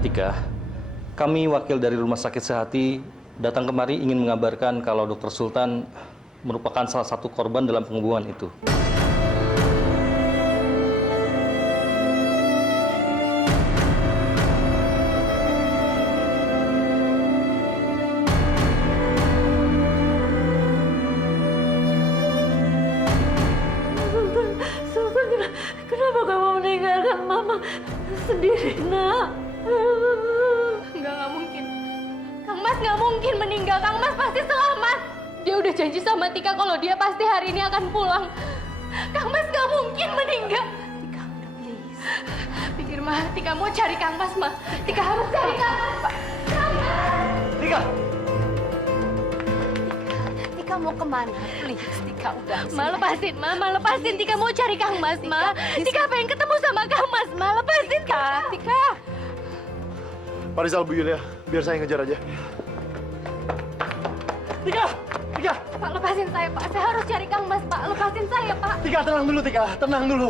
Tika, kami wakil dari Rumah Sakit Sehati datang kemari ingin mengabarkan kalau Dr. Sultan merupakan salah satu korban dalam pembunuhan itu. Kenapa kamu meninggalkan Mama sendiri, Nak? Nggak mungkin. Kang Mas nggak mungkin meninggal. Kang Mas pasti selamat. Dia udah janji sama Tika kalau dia pasti hari ini akan pulang. Kang Mas nggak mungkin meninggal. Tika, udah please. Pikir mah Tika mau cari Kang Mas mah. Tika harus cari Kang Mas, Pak. Kang Mas. Tika! Tika mau kemana? Please, Tika udah. Ma lepasin, Ma lepasin. Tika mau cari Kang Mas, Ma. Tika pengen ketemu sama Kang Mas, Ma. Lepasin, Kak. Tika. Pak Rizal, Bu Yulia, biar saya ngejar aja. Tika! Tika! Pak, lepasin saya, Pak. Saya harus cari Kang Mas, Pak. Lepasin saya, Pak. Tika, tenang dulu, Tika. Tenang dulu.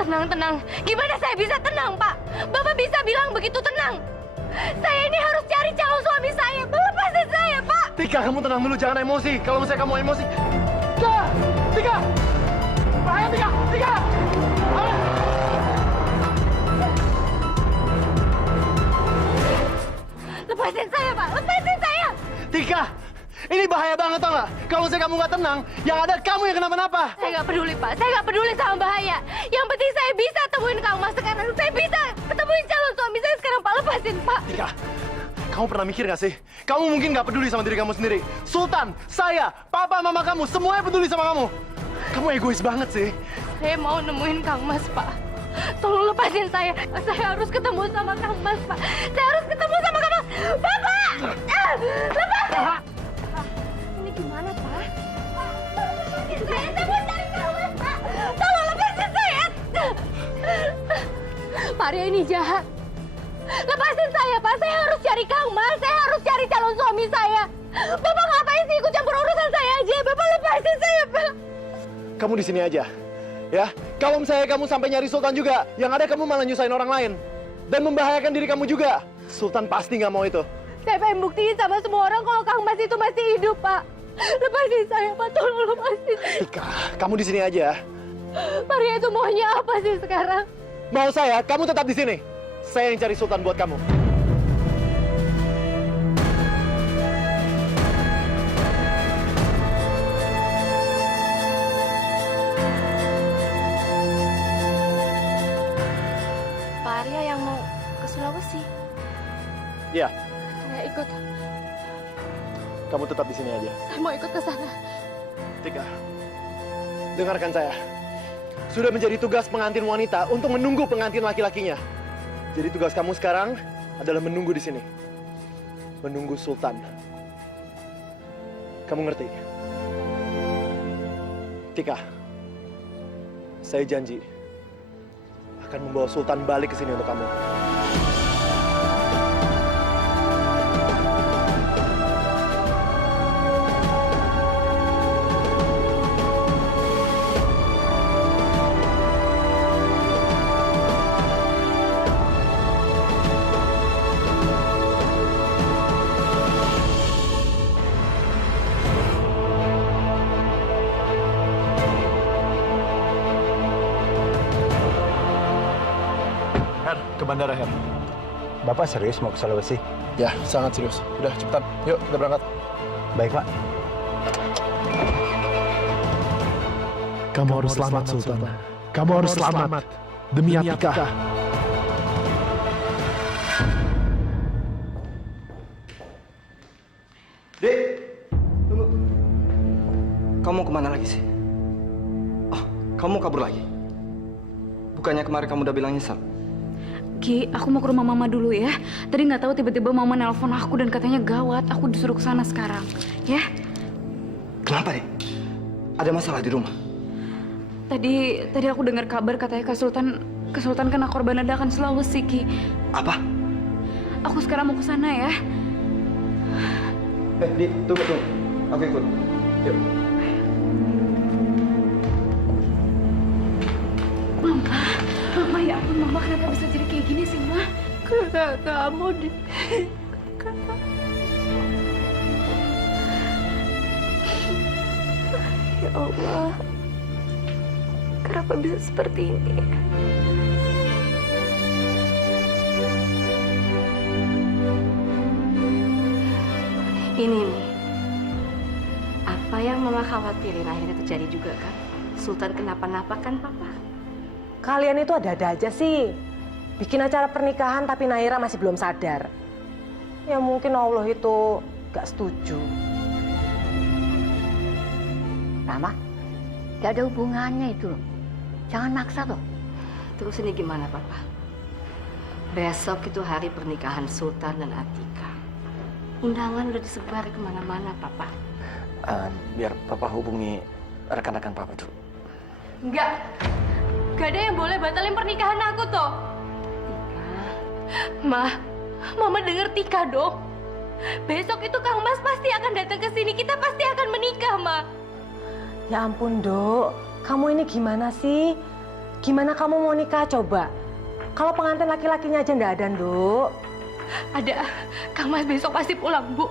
Tenang. Gimana saya bisa tenang, Pak? Bapak bisa bilang begitu tenang. Saya ini harus cari calon suami saya. Lepasin saya, Pak. Tika, kamu tenang dulu, jangan emosi. Kalau misalnya kamu emosi... Tika! Tika! Bahaya, Tika! Tika! Bahaya! Lepasin saya, Pak. Lepasin saya. Tika! Ini bahaya banget, tau nggak? Kalau misalnya kamu nggak tenang, yang ada kamu yang kenapa-napa. Saya nggak peduli, Pak. Saya nggak peduli sama bahaya. Yang penting saya bisa temuin Kang Mas sekarang. Saya bisa ketemuin calon suami saya sekarang, Pak. Lepasin, Pak. Tika, kamu pernah mikir nggak sih? Kamu mungkin nggak peduli sama diri kamu sendiri. Sultan, saya, papa, mama kamu, semuanya peduli sama kamu. Kamu egois banget sih. Saya mau nemuin Kang Mas, Pak. Tolong lepasin saya. Saya harus ketemu sama Kang Mas, Pak. Saya harus ketemu sama Kang Mas. Bapak! Lepasin! Ini gimana, Pak? Lepasin saya. Saya mau cari Kang Mas, Pak. Tolong lepasin saya. Pak Arya ini jahat. Lepasin saya, Pak. Saya harus cari Kang Mas. Saya harus cari calon suami saya. Bapak ngapain sih ikut campur urusan saya aja? Bapak lepasin saya, Pak. Kamu di sini aja, ya. Kalau misalnya kamu sampai nyari Sultan juga, yang ada kamu malah nyusahin orang lain dan membahayakan diri kamu juga. Sultan pasti nggak mau itu. Saya pengen buktiin sama semua orang kalau Kang Mas itu masih hidup, Pak. Lepasin saya, Pak. Tolong lepasin. Tika, kamu di sini aja. Maria itu maunya apa sih sekarang? Mau saya, kamu tetap di sini. Saya yang cari Sultan buat kamu. Pak Arya yang mau ke Sulawesi. Ya, Saya ikut. kamu tetap di sini aja. Saya mau ikut ke sana. Tika, dengarkan saya. Sudah menjadi tugas pengantin wanita untuk menunggu pengantin laki-lakinya. Jadi tugas kamu sekarang adalah menunggu di sini. Menunggu Sultan. Kamu ngerti? Tika, saya janji akan membawa Sultan balik ke sini untuk kamu. Ke bandara, Her. Bapak serius mau ke Sulawesi? Ya, sangat serius. Udah, cepetan. Yuk, kita berangkat. Baik, Pak. Kamu harus selamat, Sultan. Kamu harus selamat. Demi Atika. Dek, tunggu. Kamu kemana lagi sih? Oh, kamu kabur lagi? Bukannya kemarin kamu udah bilang nyesel? Ki, aku mau ke rumah Mama dulu ya. Tadi nggak tahu tiba-tiba Mama nelpon aku dan katanya gawat. Aku disuruh ke sana sekarang, ya? Kenapa, Dek? Ada masalah di rumah? Tadi aku dengar kabar katanya Kak Sultan kena korban ledakan Sulawesi, Ki. Apa? Aku sekarang mau ke sana ya. Di, tunggu. Aku ikut. Yuk. Mama ya ampun, Mama kenapa bisa jadi kayak gini sih, Ma? Karena kamu di... Ya Allah, kenapa bisa seperti ini? Ini nih, apa yang Mama khawatirin akhirnya terjadi juga kan? Sultan kenapa-napa kan, Papa? Kalian itu ada-ada aja sih. Bikin acara pernikahan tapi Naira masih belum sadar. Ya mungkin Allah itu gak setuju. Rama, gak ada hubungannya itu loh. Jangan maksa loh. Terus ini gimana, Papa? Besok itu hari pernikahan Sultan dan Atika. Undangan udah disebar kemana-mana, Papa. Biar Papa hubungi rekan-rekan Papa dulu. Enggak. Gak ada yang boleh batalin pernikahan aku toh. Ma, Mama denger Tika dong. Besok itu Kang Mas pasti akan datang ke sini. Kita pasti akan menikah, Ma. Ya ampun, Dok. Kamu ini gimana sih? Gimana kamu mau nikah coba? Kalau pengantin laki-lakinya aja nggak ada, Dok. Ada. Kang Mas besok pasti pulang, Bu.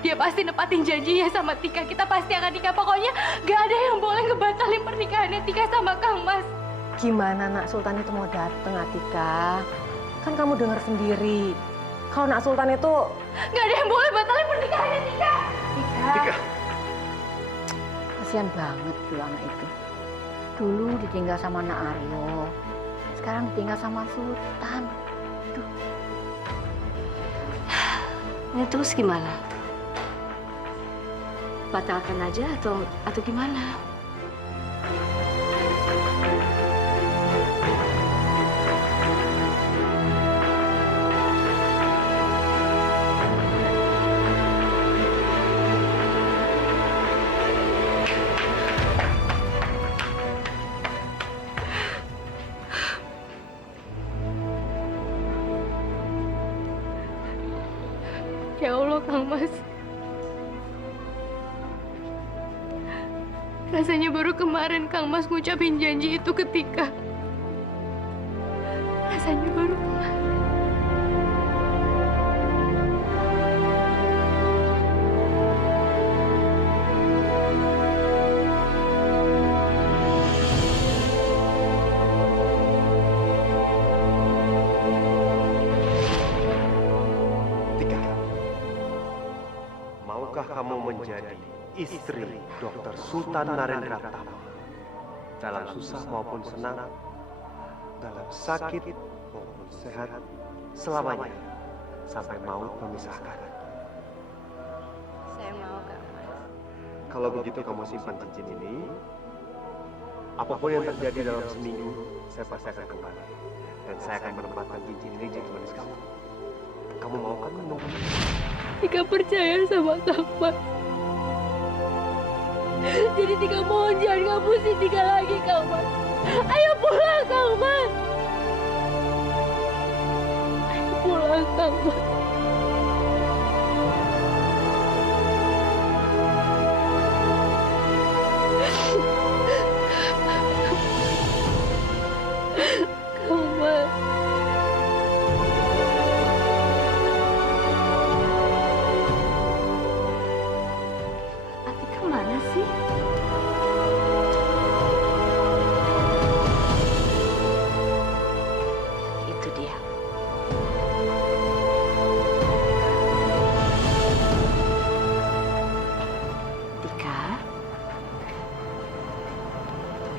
Dia pasti nepatin janjinya sama Tika. Kita pasti akan nikah. Pokoknya gak ada yang boleh ngebatalin pernikahannya Tika sama Kang Mas. Gimana nak Sultan itu mau dateng, Atika? Kan kamu dengar sendiri. Kalau nak Sultan itu... Gak ada yang boleh batalin pernikahannya Tika. Tika. Kasihan banget tuh anak itu. Dulu ditinggal sama Nak Aryo. Sekarang ditinggal sama Sultan. Duh. Ini terus gimana? Batalkan aja atau gimana? Ya Allah, Kang Mas. Rasanya baru kemarin Kang Mas ngucapin janji itu ke Tika. Rasanya baru kemarin. Tika, maukah kamu menjadi istri Dr. Sultan Narendra Tama dalam susah maupun senang, dalam sakit maupun sehat, selamanya sampai maut memisahkan? Saya mau, Kang Mas. Kalau begitu kamu simpan cincin ini. Apapun yang terjadi dalam seminggu, saya pasti akan kembali. Dan saya akan menempatkan cincin ini jadi manis kamu. Kamu mau kan menunggu? Tika percaya sama Kang Mas. Jadi Tika mohon jangan ngapusin Tika lagi, Kang Mas. Ayo pulang, Kang Mas. Ayo pulang, Kang Mas. Kang Mas. Atika mana sih? Itu dia. Tika,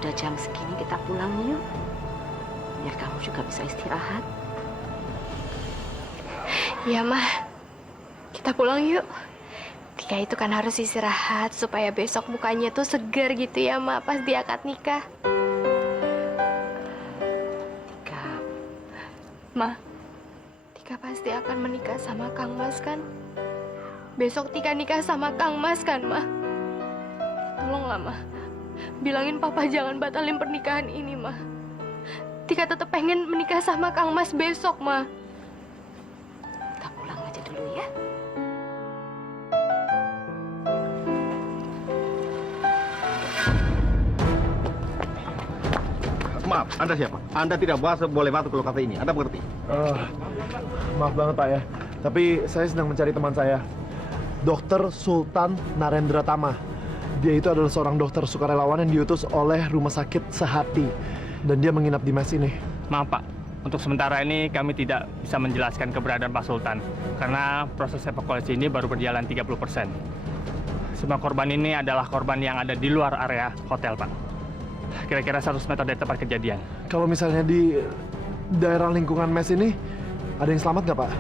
udah jam segini kita pulang yuk. Biar kamu juga bisa istirahat. Iya, Mah. Kita pulang yuk. Tika itu kan harus istirahat supaya besok mukanya tuh segar gitu ya, Ma, pas dia akad nikah. Tika, Ma, Tika pasti akan menikah sama Kang Mas kan? Besok Tika nikah sama Kang Mas kan, Ma? Tolonglah, Ma. Bilangin Papa jangan batalin pernikahan ini, Ma. Tika tetap pengen menikah sama Kang Mas besok, Ma. kita pulang aja dulu ya. Ma, Maaf, Anda siapa? Anda tidak boleh masuk ke lokasi ini. Anda mengerti? Maaf banget Pak ya, tapi saya sedang mencari teman saya, Dr. Sultan Narendra Tama. Dia itu adalah seorang dokter sukarelawan yang diutus oleh Rumah Sakit Sehati, dan dia menginap di mes ini. Maaf Pak, untuk sementara ini kami tidak bisa menjelaskan keberadaan Pak Sultan karena proses evakuasi ini baru berjalan 30%. Semua korban ini adalah korban yang ada di luar area hotel, Pak. Kira-kira 100 meter dari tempat kejadian. Kalau misalnya di daerah lingkungan mes ini, ada yang selamat nggak Pak?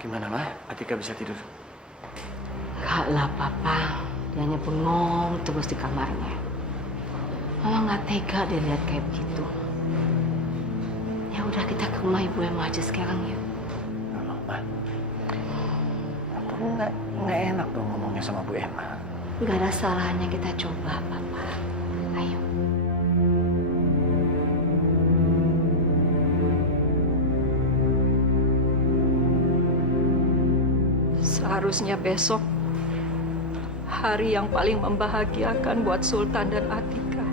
Gimana, Ma? Atika bisa tidur? Enggak lah, Papa. Dia hanya bengong terus di kamarnya. Mama nggak tega dia lihat kayak begitu. Ya udah, kita ke rumah Ibu Emma aja sekarang ya. Ma, kamu nggak enak dong ngomongnya sama Bu Emma. Nggak ada salahnya kita coba, Papa. Ayo. Seharusnya besok hari yang paling membahagiakan buat Sultan dan Atika.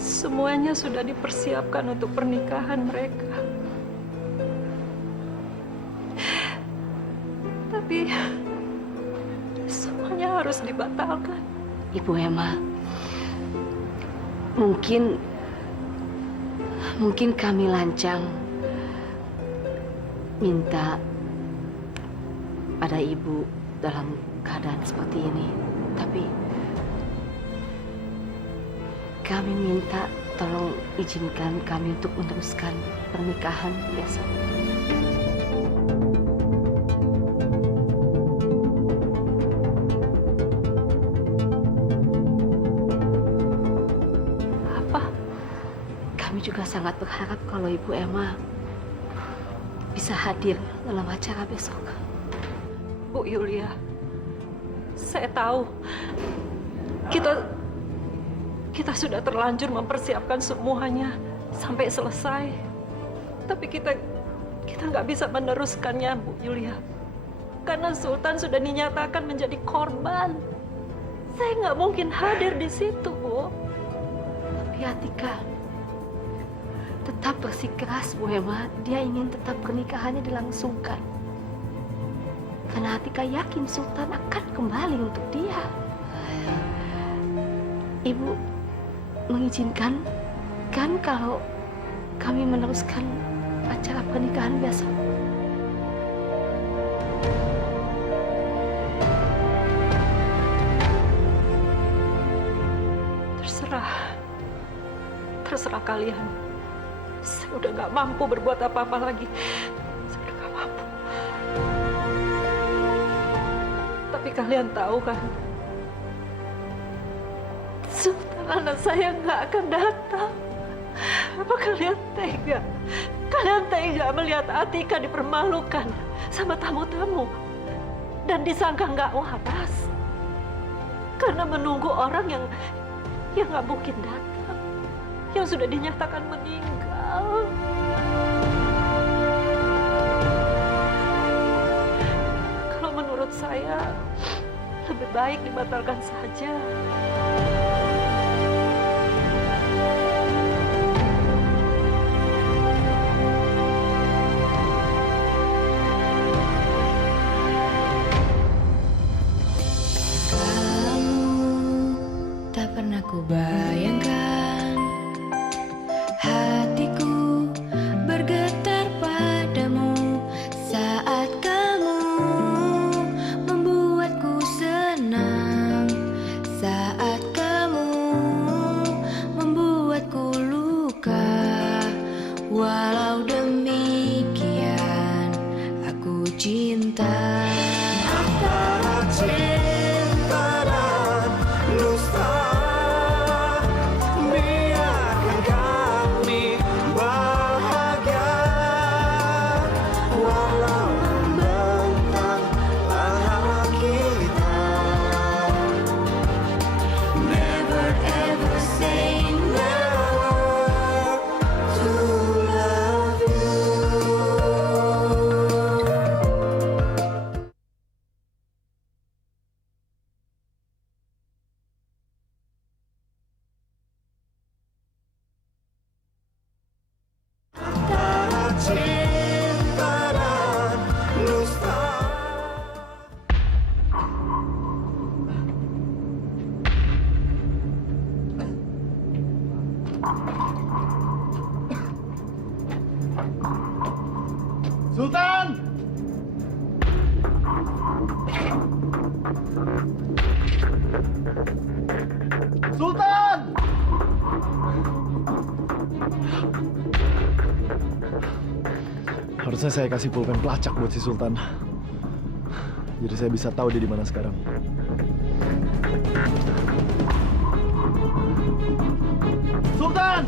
Semuanya sudah dipersiapkan untuk pernikahan mereka. Tapi semuanya harus dibatalkan. Ibu Emma, mungkin kami lancang minta pada ibu dalam keadaan seperti ini. Tapi kami minta tolong izinkan kami untuk meneruskan pernikahan besok. Apa? Kami juga sangat berharap kalau Ibu Emma bisa hadir dalam acara besok. Bu Yulia, saya tahu kita sudah terlanjur mempersiapkan semuanya sampai selesai. Tapi kita nggak bisa meneruskannya, Bu Yulia. Karena Sultan sudah dinyatakan menjadi korban. Saya nggak mungkin hadir di situ, Bu. Tapi Atika tetap bersikeras, Bu Emma. Dia ingin tetap pernikahannya dilangsungkan. Karena Atika yakin Sultan akan kembali untuk dia. Ibu mengizinkan kan kalau kami meneruskan acara pernikahan besok? Terserah kalian. Saya udah nggak mampu berbuat apa-apa lagi. Saya udah nggak mampu. Tapi kalian tahu kan, Sultan anak saya nggak akan datang. Apa kalian tega? Kalian tega melihat Atika dipermalukan sama tamu-tamu dan disangka nggak waras karena menunggu orang yang nggak mungkin datang, yang sudah dinyatakan meninggal. Kalau menurut saya lebih baik dibatalkan saja. Tak pernah ku bayangkan hatiku bergetar padamu saat kamu membuatku senang, saat kamu membuatku luka. Walau demikian aku cinta. Sultan! Sultan! Harusnya saya kasih pulpen pelacak buat si Sultan. Jadi saya bisa tahu dia di mana sekarang. Sultan!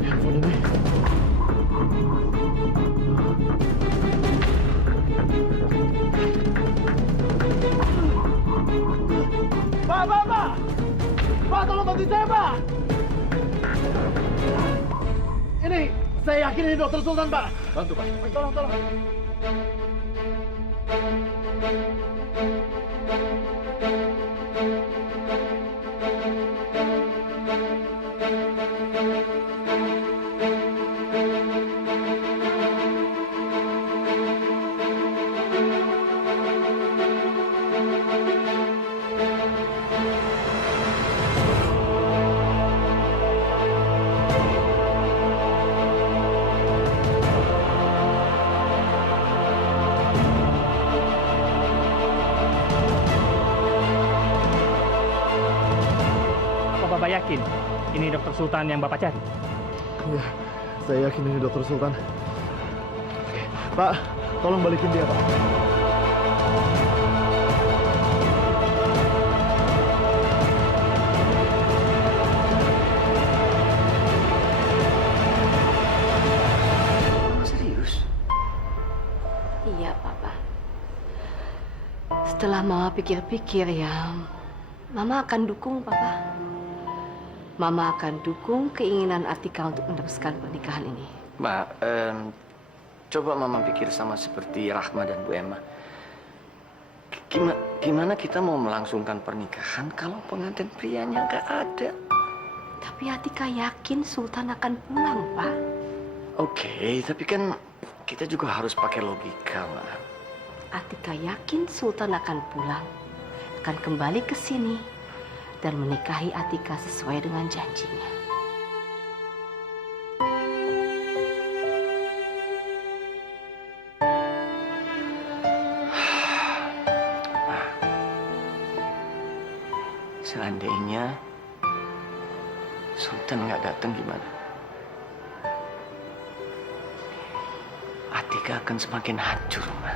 Handphone ini. Pak! Pak, tolong bantu saya, Pak! Ini, saya yakin ini dokter Sultan, Pak. Bantu, Pak. Tolong. Apa Bapak yakin ini dokter Sultan yang Bapak cari? Iya, saya yakin ini dokter Sultan. Oke, Pak, tolong balikin dia, Pak. Serius? Iya, Papa. Setelah Mama pikir-pikir ya, Mama akan dukung, Papa. Mama akan dukung keinginan Atika untuk meneruskan pernikahan ini. Mbak, coba Mama pikir sama seperti Rahma dan Bu Emma. Gimana kita mau melangsungkan pernikahan kalau pengantin prianya nggak ada? Tapi Atika yakin Sultan akan pulang, Pak. Oke, tapi kan kita juga harus pakai logika, Mbak. Atika yakin Sultan akan pulang, akan kembali ke sini, dan menikahi Atika sesuai dengan janjinya. Seandainya Sultan nggak datang gimana? Atika akan semakin hancur, Ma.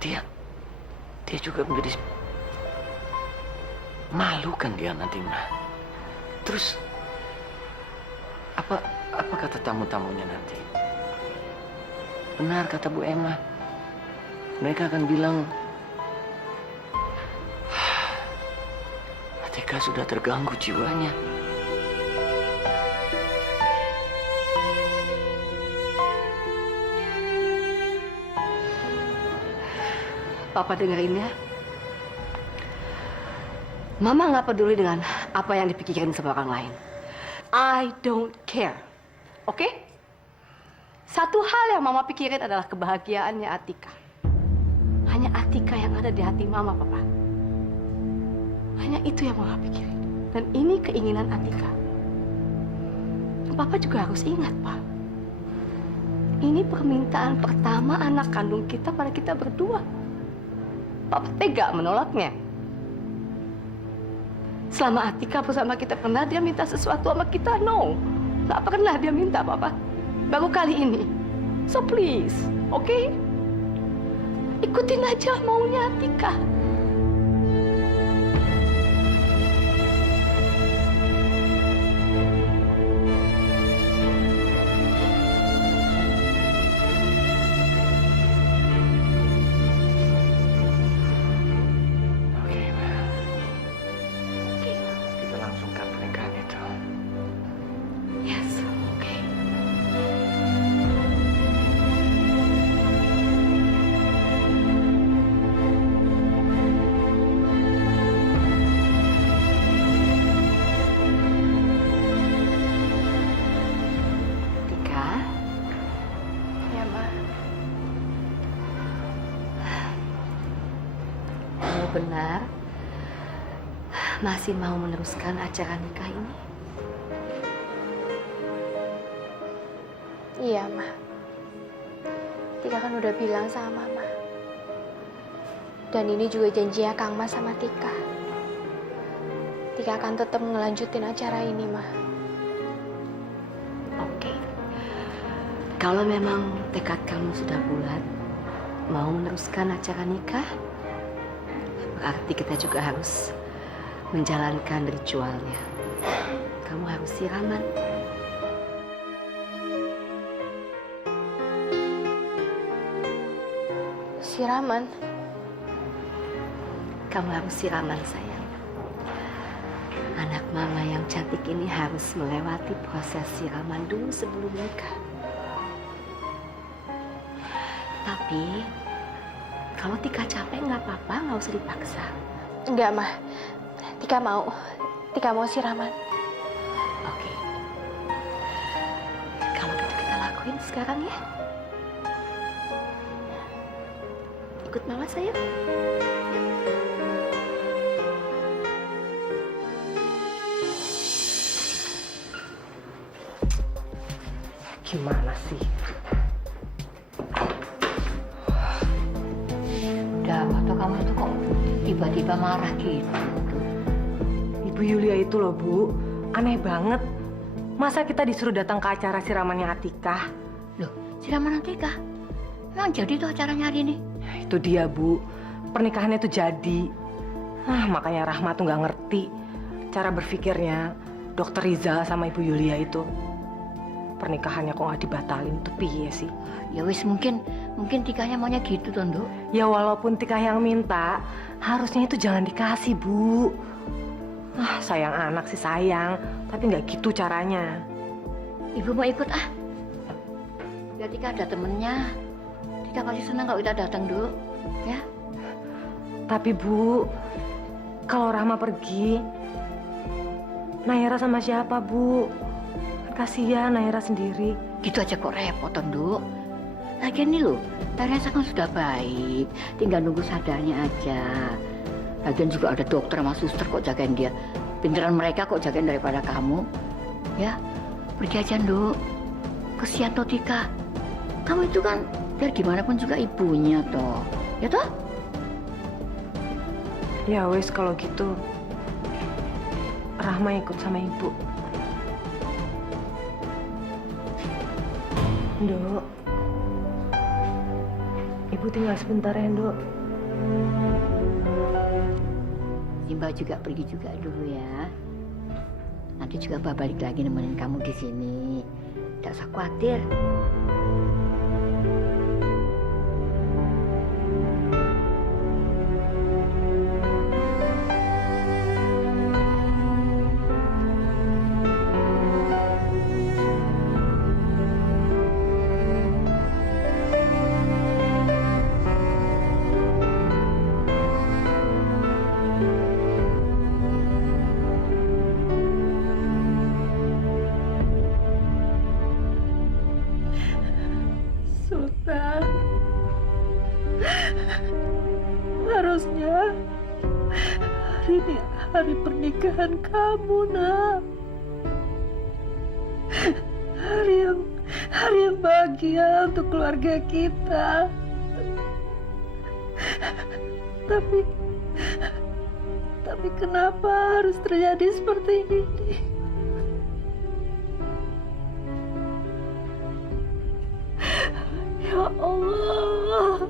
Dia juga menjadi malu kan dia nanti, Ma. Terus apa kata tamu-tamunya nanti? Benar kata Bu Emma. Mereka akan bilang Atika sudah terganggu jiwanya. Papa dengerin ya. Mama nggak peduli dengan apa yang dipikirin sama orang lain. I don't care. Oke? Satu hal yang Mama pikirin adalah kebahagiaannya Atika. Hanya Atika yang ada di hati Mama, Papa. Hanya itu yang Mama pikirin. Dan ini keinginan Atika. Papa juga harus ingat, Pak. Ini permintaan pertama anak kandung kita pada kita berdua. Papa tega menolaknya. Selama Atika bersama kita, pernah dia minta sesuatu sama kita? No. Nggak pernah dia minta, Papa. Baru kali ini. So please, oke? Ikutin aja maunya Atika. Kita langsungkan pernikahan itu. Yes, oke. benar masih mau meneruskan acara nikah ini? Iya, Ma. Tika kan udah bilang sama Mama. Dan ini juga janjinya Kang Mas sama Tika. Tika akan tetap ngelanjutin acara ini, Ma. Oke. Kalau memang tekad kamu sudah bulat, mau meneruskan acara nikah, berarti kita juga harus menjalankan ritualnya. Kamu harus siraman. Siraman? Kamu harus siraman, sayang. Anak mama yang cantik ini harus melewati proses siraman dulu sebelum nikah. Tapi, kalau Tika capek nggak apa-apa, nggak usah dipaksa. Enggak, Ma. Tika mau. Tika mau siraman. Oke. Kalau gitu kita lakuin sekarang ya. Ikut mama, sayang. Gimana sih? Udah, waktu kamu itu kok tiba-tiba marah gitu? Ibu Yulia itu loh, Bu. Aneh banget. Masa kita disuruh datang ke acara siramannya Atika? Loh, siraman Atika? Emang jadi tuh acaranya hari ini? Itu dia, Bu. Pernikahannya tuh jadi. Makanya Rahma tuh nggak ngerti cara berpikirnya Dokter Rizal sama Ibu Yulia itu. Pernikahannya kok nggak dibatalin tuh piye sih? Ya wis, mungkin Tikanya maunya gitu tuh, Nduk. Ya walaupun Tika yang minta, harusnya itu jangan dikasih, Bu. Sayang anak sih sayang, tapi nggak gitu caranya. Ibu mau ikut ah? Biar Tika ada temennya. Tika pasti senang kalau kita datang, Nduk. Ya? Tapi Bu, kalau Rahma pergi, Naira sama siapa, Bu? Kasihan Naira sendiri. Gitu aja kok repot, Nduk. Lagian nih loh, Teresa kan sudah baik. Tinggal nunggu sadarnya aja. Lagian juga ada dokter sama suster kok jagain dia. Pinteran mereka kok jagain daripada kamu. Ya, pergi aja, Nduk. Kesian toh Tika. Kamu itu kan biar gimana pun juga ibunya toh. Ya toh? Ya wes kalau gitu, Rahma ikut sama Ibu. Nduk, Ibu tinggal sebentar ya, Nduk. Mbak juga pergi juga dulu ya. Nanti juga Mbak balik lagi nemenin kamu di sini. Tidak usah khawatir. Sultan, harusnya hari ini hari pernikahan kamu, Nak. Hari yang bahagia untuk keluarga kita. Tapi kenapa harus terjadi seperti ini? Ya Allah.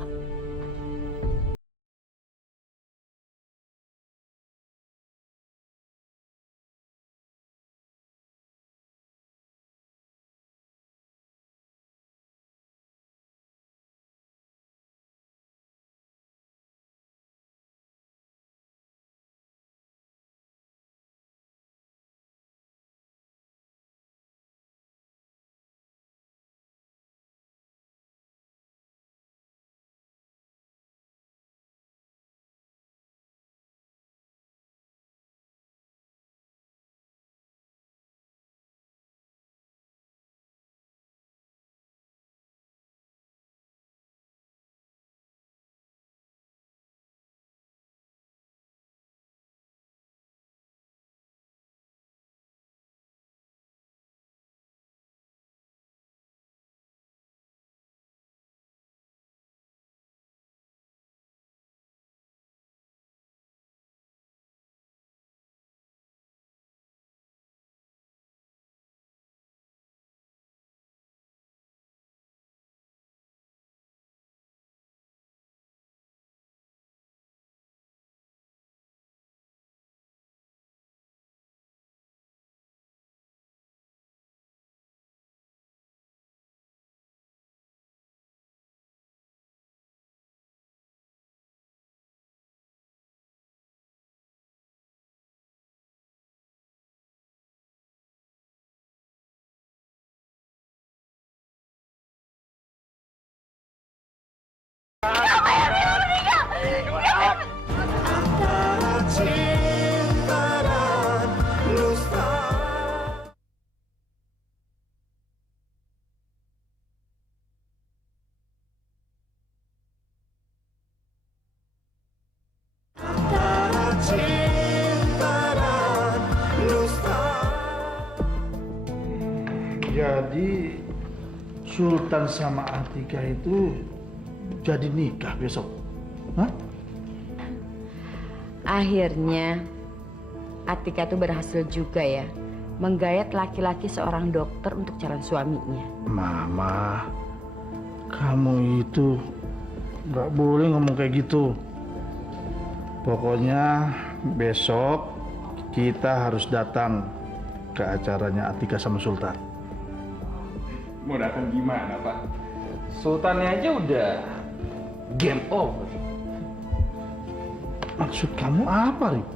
Jadi Sultan sama Atika itu jadi nikah besok? Hah? Akhirnya Atika tuh berhasil juga ya menggayat laki-laki seorang dokter untuk calon suaminya. Mama, kamu itu nggak boleh ngomong kayak gitu. Pokoknya besok kita harus datang ke acaranya Atika sama Sultan. Mau datang gimana, Pak? Sultannya aja udah game over. Maksud kamu apa, Rik?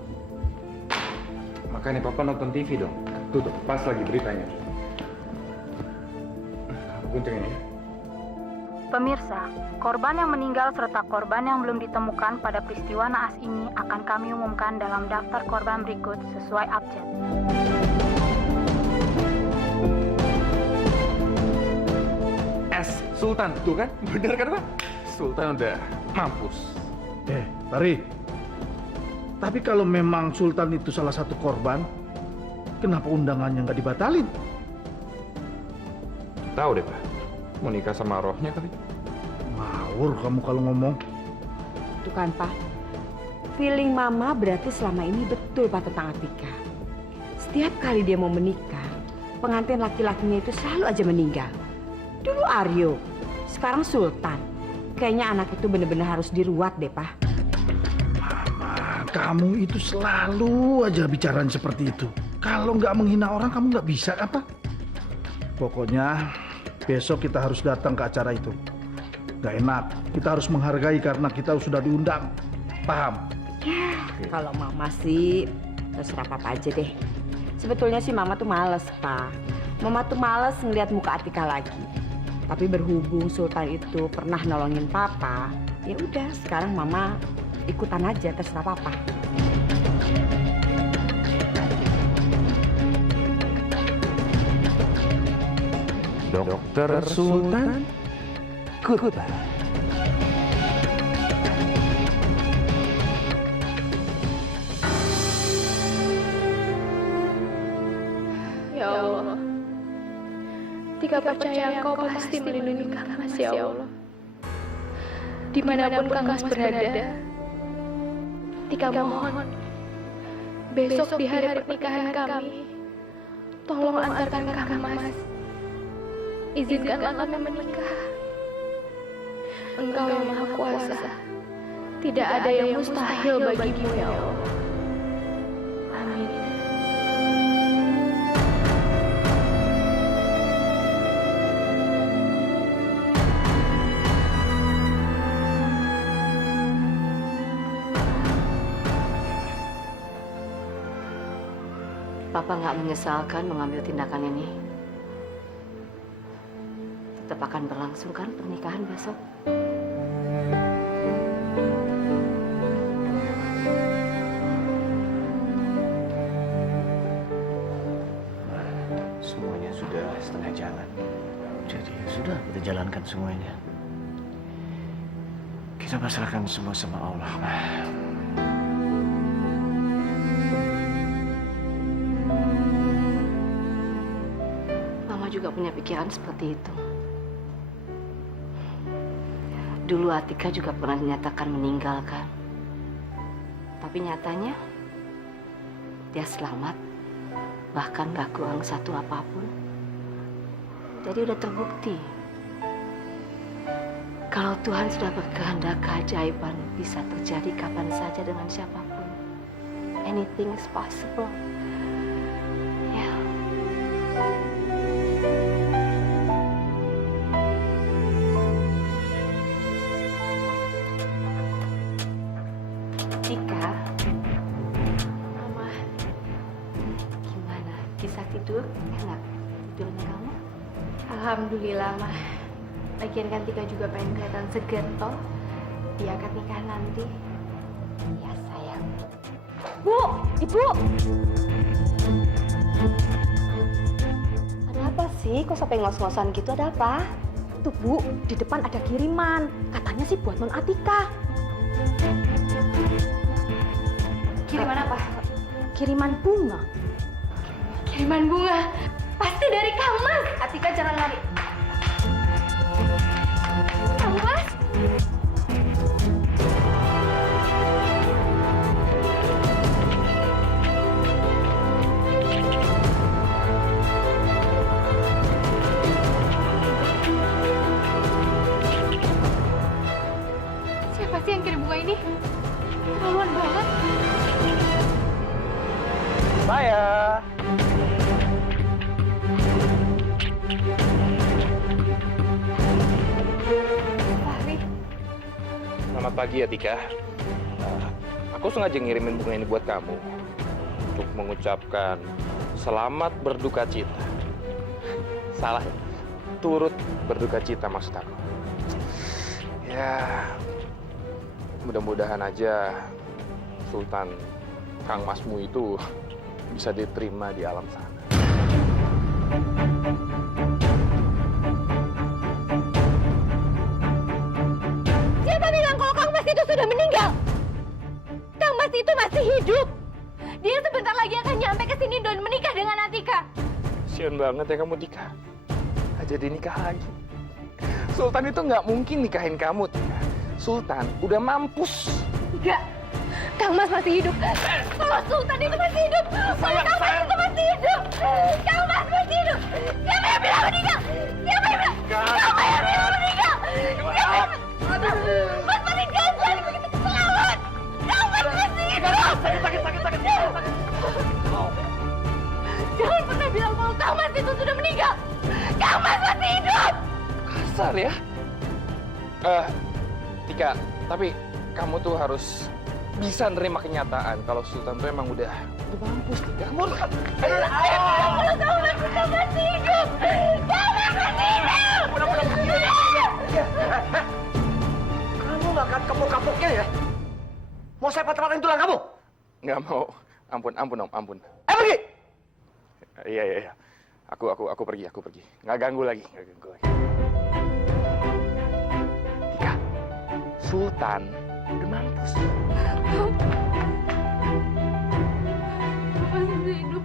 Makanya Papa nonton TV dong. Tuh, pas lagi beritanya. Kuncengin ya. Pemirsa, korban yang meninggal serta korban yang belum ditemukan pada peristiwa naas ini akan kami umumkan dalam daftar korban berikut sesuai abjad. Sultan, tuh kan? Bener kan, Pak? Sultan udah mampus. Tari. Tapi kalau memang Sultan itu salah satu korban, kenapa undangannya nggak dibatalin? Tahu deh, Pak. Mau nikah sama rohnya kali. Ngawur kamu kalau ngomong. Tuh kan, Pak. Feeling Mama berarti selama ini betul, Pak, tentang Atika. Setiap kali dia mau menikah, pengantin laki-lakinya itu selalu aja meninggal. Dulu Aryo, sekarang Sultan. Kayaknya anak itu benar-benar harus diruat deh, Pak. Mama, kamu itu selalu aja bicara seperti itu. Kalau nggak menghina orang, kamu nggak bisa apa? Pokoknya besok kita harus datang ke acara itu. Nggak enak, kita harus menghargai karena kita sudah diundang. Paham? Ya, kalau Mama sih terserah Papa aja deh. Sebetulnya sih Mama tuh males, Pak. Mama tuh males ngeliat muka Atika lagi. Tapi berhubung Sultan itu pernah nolongin Papa, ya udah sekarang Mama ikutan aja, terserah Papa. Dokter Sultan Kuta. Ya Allah, Tika percaya Engkau pasti melindungi Kang Mas, ya Allah. Dimanapun Kang Mas berada, Tika mohon, besok di hari pernikahan kami, tolong antarkan Kang Mas. Izinkanlah kami menikah. Engkau yang Maha Kuasa, tidak ada yang mustahil bagimu, ya Allah. Amin. Papa nggak menyesalkan mengambil tindakan ini. Tetap akan berlangsung kan pernikahan besok? Semuanya sudah setengah jalan. Jadi sudah kita jalankan semuanya. Kita pasrahkan semua sama Allah. Mama juga punya pikiran seperti itu. Dulu Atika juga pernah dinyatakan meninggal kan. Tapi nyatanya dia selamat. Bahkan gak kurang satu apapun. Jadi udah terbukti. Kalau Tuhan sudah berkehendak, keajaiban bisa terjadi kapan saja dengan siapapun. Anything is possible. Ya. Tika, Mama, gimana? Kisah tidur enak tidurnya kamu? Alhamdulillah, Mah. Lagian kan Tika juga pengen kelihatan seger toh di akad nikah nanti. Ya sayang. Bu, Ibu. Ada apa sih? Kok sampai ngos-ngosan gitu? Ada apa? Tuh Bu, di depan ada kiriman. Katanya sih buat Non Atika. Kiriman apa? Kiriman bunga. Kiriman bunga. Pasti dari Kang Mas. Atika jangan lari. Kang Mas. Siapa sih yang kirim bunga ini? Keterlaluan banget. Saya. Fahri, Selamat pagi ya Tika. Aku sengaja ngirimin bunga ini buat kamu untuk mengucapkan selamat berduka cita. Salah ya? Turut berduka cita maksud aku. Ya, mudah-mudahan aja Sultan Kang Masmu itu bisa diterima di alam sana. siapa bilang kalau Kang Mas itu sudah meninggal? Kang Mas itu masih hidup. Dia sebentar lagi akan nyampe ke sini dan menikah dengan Atika. Kasian banget ya kamu Tika. Nggak jadi nikah lagi. Sultan itu nggak mungkin nikahin kamu Tika. Sultan udah mampus. Enggak. Kang Mas masih hidup. Kalau Sultan itu masih hidup. Kalau Kang Mas itu masih hidup. Kang Mas masih hidup. Siapa yang bilang meninggal? Siapa yang bilang? Siapa yang bilang meninggal? Mas masih jangan begitu keterlaluan. Kang Mas masih hidup. Sakit. Jangan pernah bilang kalau Kang Mas itu sudah meninggal. Kang Mas masih hidup. Kasar ya. Tika, tapi kamu tuh harus bisa nerima kenyataan kalau Sultan tuh emang udah mampus Tika. Kamu harus... Kang Mas masih hidup. Kang Mas masih hidup. Kamu nggak akan kapok-kapoknya ya? Mau saya patahkan tulang kamu? Nggak mau. Ampun Om, ampun. Pergi! Iya. Aku pergi. Nggak ganggu lagi. Tika, Sultan udah mampus. Kang Mas masih hidup.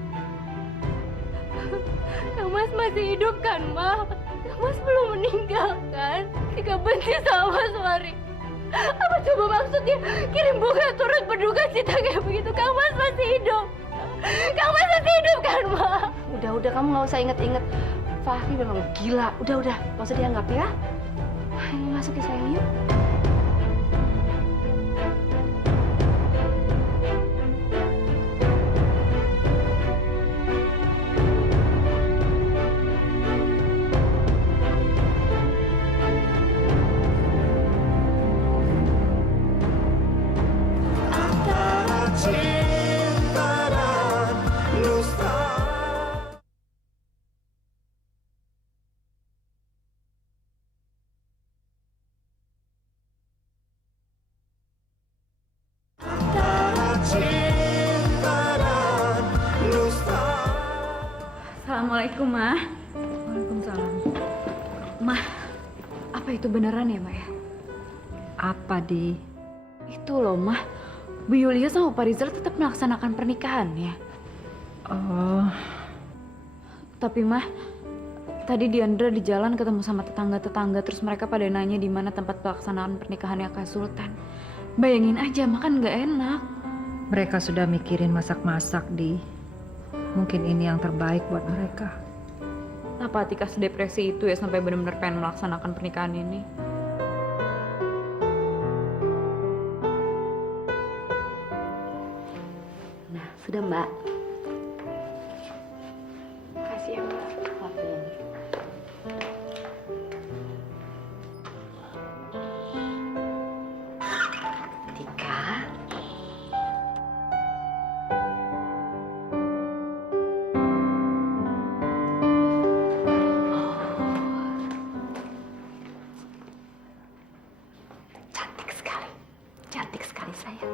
Kang Mas masih hidup kan, Ma? Kang Mas belum meninggal kan? Tika benci sama Mas Fahri. Apa coba maksudnya kirim bunga turut berduka cita kayak begitu? Kang Mas masih hidup. Kang Mas masih hidup kan, Ma? Udah, kamu nggak usah inget-inget. Fahri memang gila. Udah, nggak usah dianggap ya. Ini masuk ya sayang, yuk. Assalamualaikum, Ma. Waalaikumsalam. Ma, apa itu beneran ya, Ma ya? Apa, Di? Itu loh, Ma. Bu Yulia sama Pak Rizal tetap melaksanakan pernikahannya. Oh. Tapi, Ma, tadi Diandra di jalan ketemu sama tetangga-tetangga, terus mereka pada nanya di mana tempat pelaksanaan pernikahannya Kak Sultan. Bayangin aja, makan nggak enak. Mereka sudah mikirin masak-masak, Di. Mungkin ini yang terbaik buat mereka. Kenapa Atika sedepresi itu ya sampai benar-benar pengen melaksanakan pernikahan ini? Nah, sudah Mbak. Makasih ya, Mbak. Tika. Cantik sekali sayang.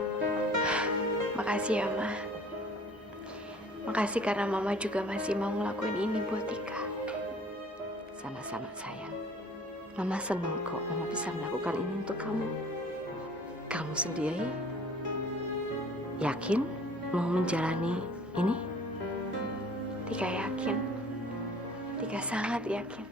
Makasih ya, Ma. Makasih karena Mama juga masih mau ngelakuin ini buat Tika. Sama-sama sayang. Mama senang kok Mama bisa melakukan ini untuk kamu. Kamu sendiri yakin mau menjalani ini? Tika yakin. Tika sangat yakin.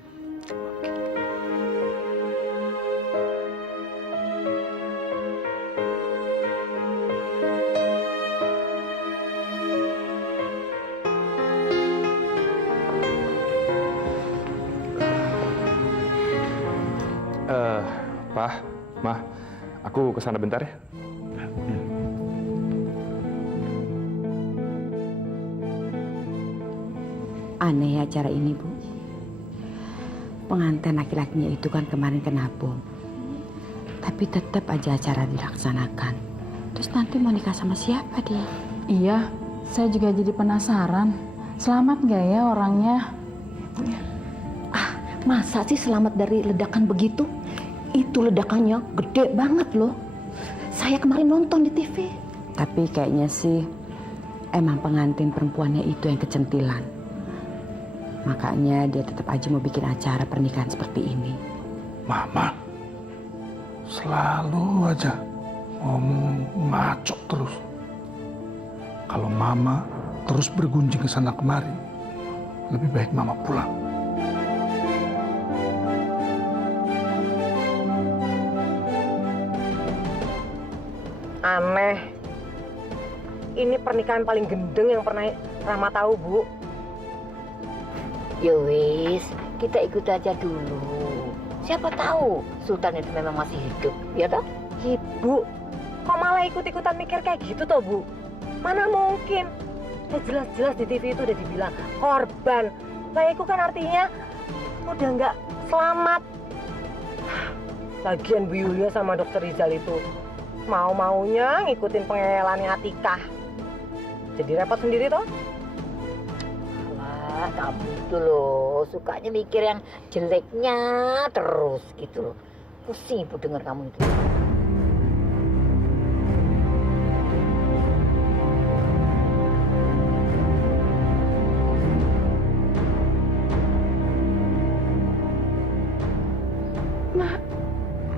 Pak, Ma, aku kesana bentar ya. Aneh acara ini, Bu. Pengantin laki-lakinya itu kan kemarin kena bom. Tapi tetap aja acara dilaksanakan. Terus nanti mau nikah sama siapa dia? Iya, saya juga jadi penasaran. Selamat nggak ya orangnya? Masa sih selamat dari ledakan begitu? Itu ledakannya gede banget loh. Saya kemarin nonton di TV. Tapi kayaknya sih emang pengantin perempuannya itu yang kecentilan. Makanya dia tetap aja mau bikin acara pernikahan seperti ini. Mama selalu aja ngomong ngaco terus. Kalau Mama terus bergunjing ke sana kemari, lebih baik Mama pulang. Aneh. Ini pernikahan paling gendeng yang pernah Rama tahu, Bu. Yowis, kita ikut aja dulu. Siapa tahu Sultan itu memang masih hidup, ya toh? Ibu, kok malah ikut-ikutan mikir kayak gitu toh, Bu? Mana mungkin? Ya jelas-jelas di TV itu udah dibilang korban. Lah itu kan artinya udah nggak selamat. Lagian Bu Yulia sama Dokter Rizal itu mau-maunya ngikutin pengeyalannya Atika. Jadi repot sendiri toh? Wah, kamu itu loh sukanya mikir yang jeleknya terus gitu loh. Pusing Bu dengar kamu itu.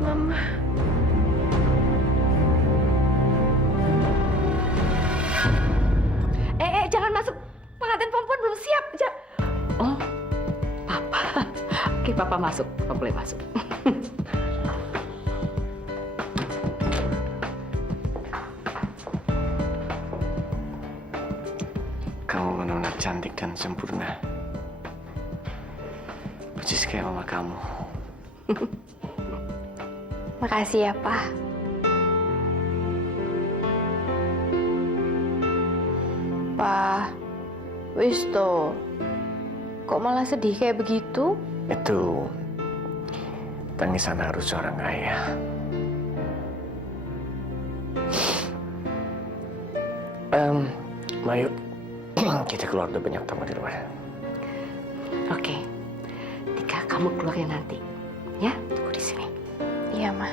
Mama. Jangan masuk. Pengantin perempuan belum siap. Oh, Papa. Oke, Papa masuk. Papa boleh masuk. Kamu benar-benar cantik dan sempurna. Persis kayak mama kamu. Makasih ya, Pak. Pak, wis toh. Kok malah sedih kayak begitu? Itu tangisan harus seorang ayah. Mayu, kita keluar, udah banyak tamu di luar. Oke. Tika, kamu keluar ya nanti. Ya, tunggu di sini. Iya, Ma.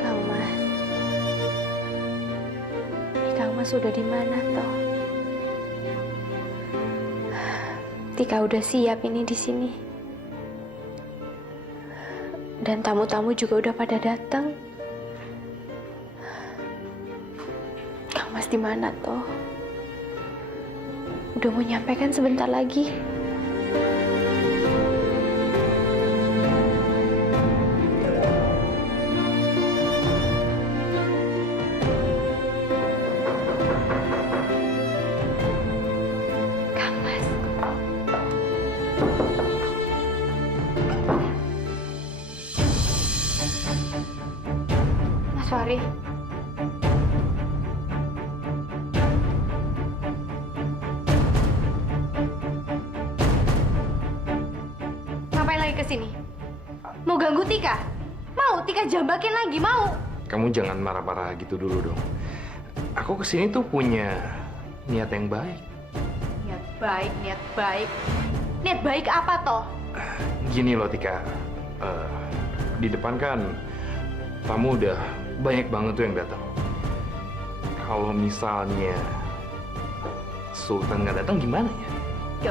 Kang Mas. Kang Mas sudah di mana toh? Tika udah siap ini di sini. Dan tamu-tamu juga udah pada datang. Kang Mas di mana toh? Udah mau nyampe kan sebentar lagi. Sorry. Ngapain lagi ke sini? Mau ganggu Tika? Mau Tika jambakin lagi, mau? Kamu jangan marah-marah gitu dulu dong. Aku kesini tuh punya niat yang baik. Niat baik, niat baik. Niat baik apa toh? Gini loh Tika, di depan kan tamu udah banyak banget tuh yang datang. Kalau misalnya Sultan nggak datang gimana ya?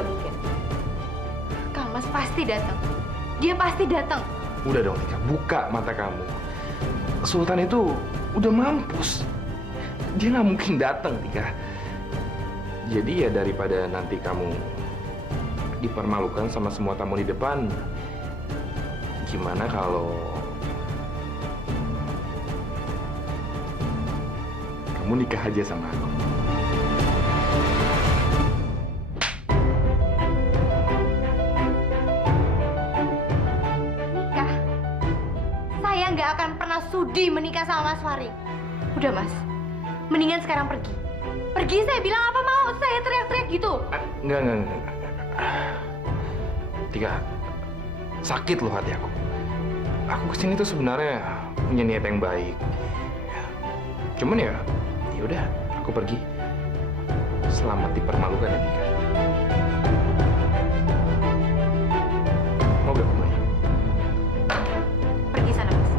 Gak mungkin. Kang Mas pasti datang. Dia pasti datang. Udah dong Tika, buka mata kamu. Sultan itu udah mampus. Dia nggak mungkin datang Tika. Jadi ya daripada nanti kamu dipermalukan sama semua tamu di depan, gimana kalau kamu nikah aja sama aku? Nikah? Saya nggak akan pernah sudi menikah sama Mas Fahri. Udah Mas, mendingan sekarang pergi. Pergi saya bilang, apa mau saya teriak-teriak gitu? Enggak. Tika, sakit loh hati aku. Aku kesini tuh sebenarnya punya niat yang baik. Cuman ya udah, aku pergi. Selamat dipermalukan ya, Tika. Mau gak kemana? Pergi sana Mas.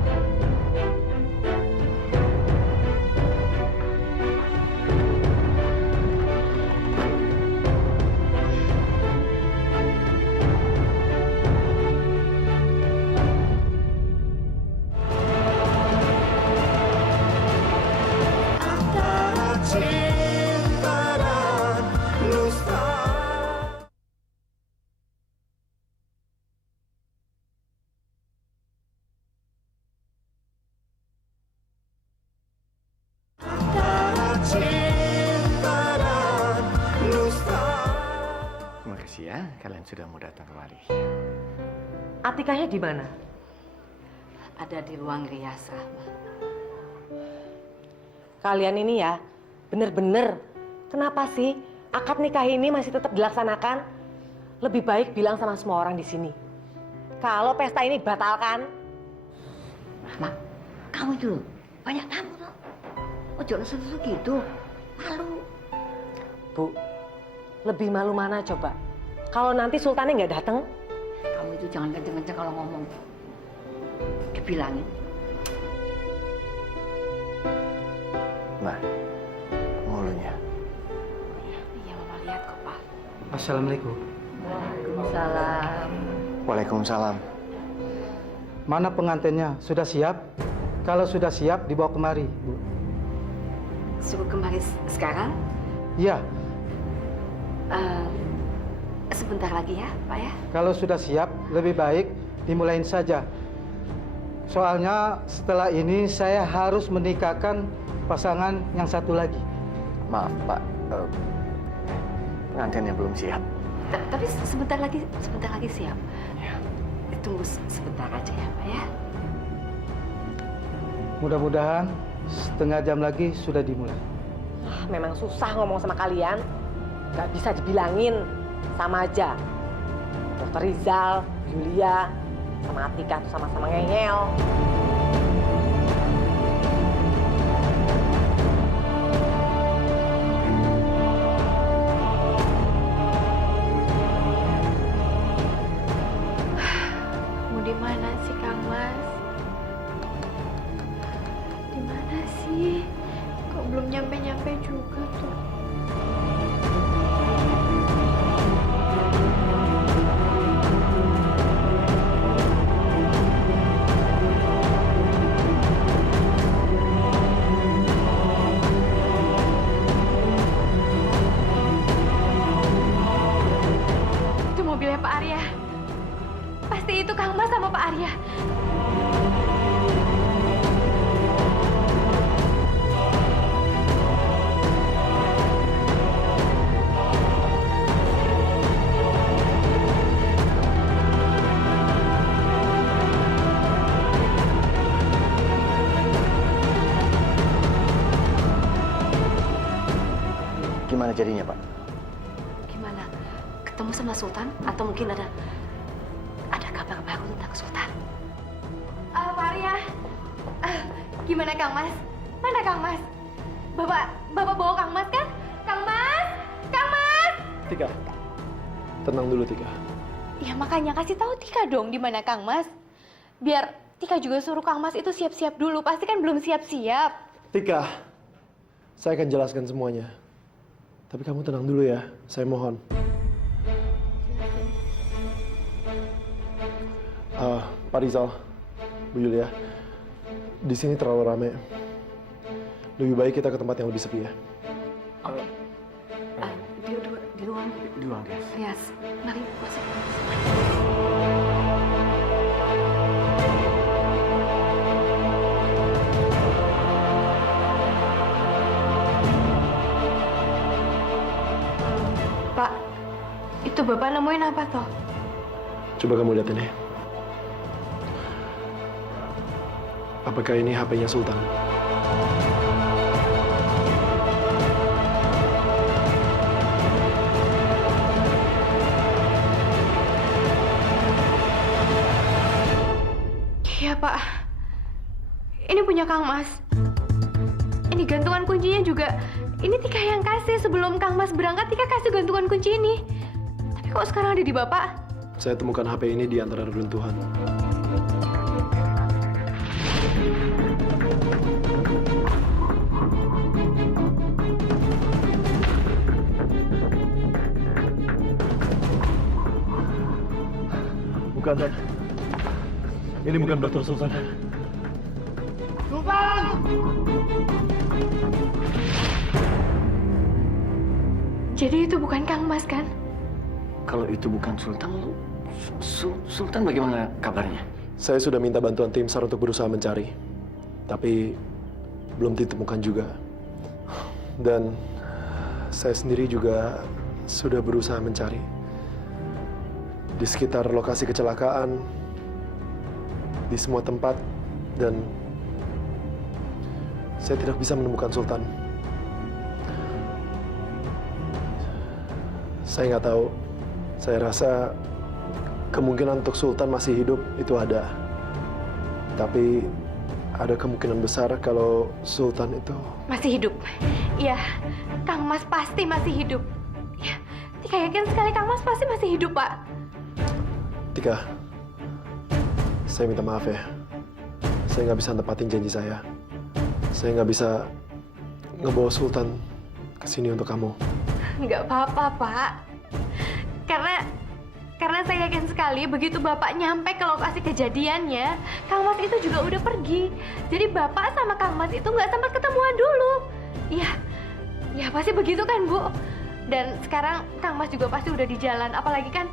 Terima kasih ya, kalian sudah mau datang kemari. Atikahnya di mana? Ada di ruang rias, Rahma. Kalian ini ya, bener-bener. Kenapa sih akad nikah ini masih tetap dilaksanakan? Lebih baik bilang sama semua orang di sini. Kalau pesta ini batalkan. Mak, kamu itu loh, banyak tamu loh. Ojo lesu-lesu gitu. Malu. Bu, lebih malu mana coba? Kalau nanti sultannya nggak datang? Kamu itu jangan kenceng-kenceng kalau ngomong. Dibilangin. Nah, mulutnya. Iya, Mama lihat kok, Pak. Assalamualaikum. Waalaikumsalam. Waalaikumsalam. Mana pengantinnya? Sudah siap? Kalau sudah siap, dibawa kemari, Bu. Suruh kemari sekarang? Iya, Sebentar lagi ya, Pak ya. kalau sudah siap, lebih baik dimulain saja. Soalnya setelah ini saya harus menikahkan pasangan yang satu lagi. Maaf, Pak. Pengantinnya belum siap. Tapi sebentar lagi siap. Tunggu sebentar aja ya, Pak ya. Mudah-mudahan setengah jam lagi sudah dimulai. Memang susah ngomong sama kalian. Nggak bisa dibilangin. Sama aja. Dokter Rizal, Yulia, sama Atika tuh sama-sama ngeyel. Mau di mana sih Kang Mas? Di mana sih? Kok belum nyampe-nyampe juga tuh? Itu mobilnya Pak Arya. Pasti itu Kang Mas sama Pak Arya. Gimana jadinya, Pak? Gimana? Ketemu sama Sultan atau mungkin ada kabar baru tentang Sultan? Pak Arya. Gimana Kang Mas? Mana Kang Mas? Bapak bawa Kang Mas kan? Kang Mas! Kang Mas! Tika, tenang dulu Tika. Ya makanya kasih tahu Tika dong di mana Kang Mas. Biar Tika juga suruh Kang Mas itu siap-siap dulu. Pasti kan belum siap-siap. Tika, saya akan jelaskan semuanya. Tapi kamu tenang dulu ya, saya mohon. Pak Rizal, Bu Yulia, di sini terlalu ramai. Lebih baik kita ke tempat yang lebih sepi ya. Di ruang dia. Yes, mari masuk. Pak, itu Bapak nemuin apa toh? Coba kamu lihat ini. Apakah ini HP-nya Sultan? Iya, Pak. Ini punya Kang Mas. Ini gantungan kuncinya juga. Ini Tika yang kasih sebelum Kang Mas berangkat. Tika kasih gantungan kunci ini. Tapi kok sekarang ada di Bapak? Saya temukan HP ini di antara reruntuhan. Bukan, Dok. Ini bukan Dr. Sultan. Sultan! Jadi itu bukan Kang Mas kan? Kalau itu bukan Sultan, Sultan bagaimana kabarnya? Saya sudah minta bantuan tim SAR untuk berusaha mencari. Tapi belum ditemukan juga. Dan saya sendiri juga sudah berusaha mencari. Di sekitar lokasi kecelakaan, di semua tempat, dan saya tidak bisa menemukan Sultan. Saya nggak tahu. Saya rasa kemungkinan untuk Sultan masih hidup itu ada. Tapi ada kemungkinan besar kalau Sultan itu... Masih hidup. Iya, Kang Mas pasti masih hidup. Ya, Tika yakin sekali Kang Mas pasti masih hidup, Pak. Tika, saya minta maaf ya. Saya nggak bisa nepatin janji saya. Saya nggak bisa ngebawa Sultan ke sini untuk kamu. Nggak apa-apa, Pak. Karena saya yakin sekali begitu Bapak nyampe ke lokasi kejadiannya, Kang Mas itu juga udah pergi. Jadi Bapak sama Kang Mas itu nggak sempat ketemuan dulu. Iya, ya pasti begitu kan, Bu? Dan sekarang Kang Mas juga pasti udah di jalan. Apalagi kan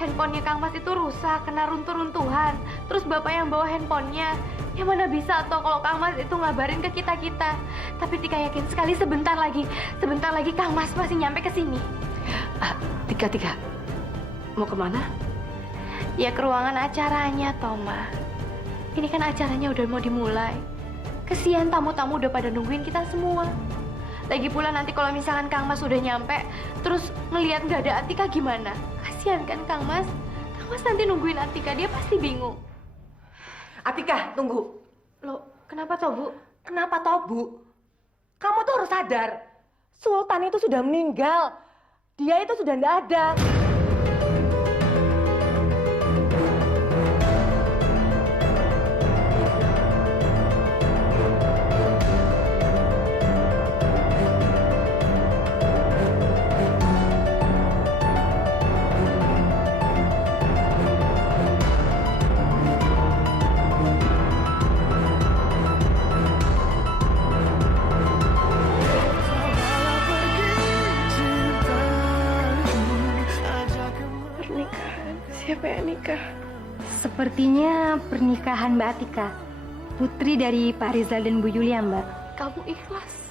handphonenya Kang Mas itu rusak, kena runtuh-runtuhan. Terus Bapak yang bawa handphonenya, ya mana bisa toh kalau Kang Mas itu ngabarin ke kita-kita. Tapi Tika yakin sekali sebentar lagi Kang Mas pasti nyampe ke sini. Tika, mau kemana? Ya ke ruangan acaranya, Toma. Ini kan acaranya udah mau dimulai. Kesian tamu-tamu udah pada nungguin kita semua. Lagi pula nanti kalau misalkan Kang Mas udah nyampe, terus ngelihat nggak ada Atika gimana? Kasian kan Kang Mas? Kang Mas nanti nungguin Atika, dia pasti bingung. Atika, tunggu. Loh, kenapa toh, Bu? Kenapa toh, Bu? Kamu tuh harus sadar. Sultan itu sudah meninggal. Dia itu sudah nggak ada. Siapa yang nikah? Sepertinya pernikahan Mbak Atika, putri dari Pak Rizal dan Bu Yulia, Mbak. Kamu ikhlas?